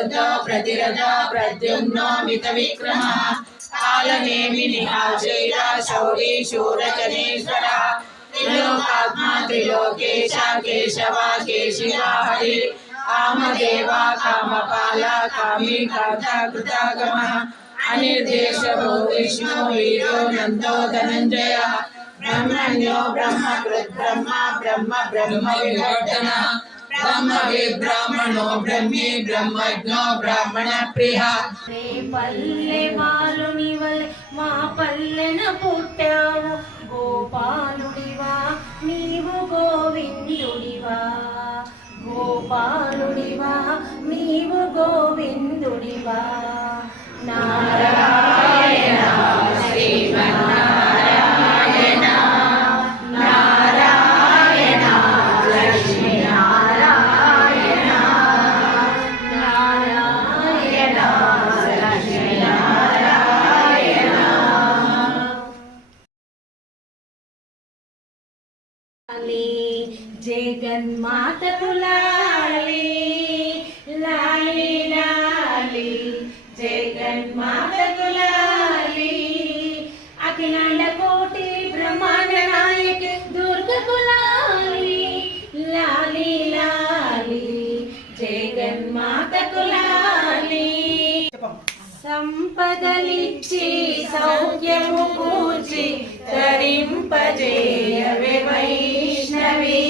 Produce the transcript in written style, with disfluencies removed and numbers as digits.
अनिरुद्धो प्रतिरथो प्रद्युम्नो मितविक्रमः कालनेमिनि आजैरा शौरी शूरजनेश्वरः त्रिलोकात्मा त्रिलोकेश केशवा केशिवा हरि कामदेवा कामपाला कामी कांता कृतागमः अनिर्देशो विष्णु वीरो नंदो धनंजयः ब्रह्मण्यो ब्रह्मकृत् ब्रह्मा ब्रह्म ब्रह्म विवर्धनः ब्रह्म विब्राह्मणो ब्रह्मी ब्रह्मज्ञो ब्राह्मण प्रियः पल्ले बालुनिवल मा पल्लेन पुट्टावु गोपालुडिवा नीवु गोविंदुडिवा गोपालुडिवा नीवु गोविंदुडिवा नारायण श्रीमन्नारायण नारायण लक्ष्मी नारायण नारायण लक्ष्मी नारायण जगन्मात लाली लाली लाली जगन्मात लाली अखिलांड कोटि ब्रह्मांड नायक दुर्ग कुलाली लाली लाली जगन्मात लाली संपदलिच्చి सौख्यमु కూర్చి తరింపజేయవే వైష్ణవి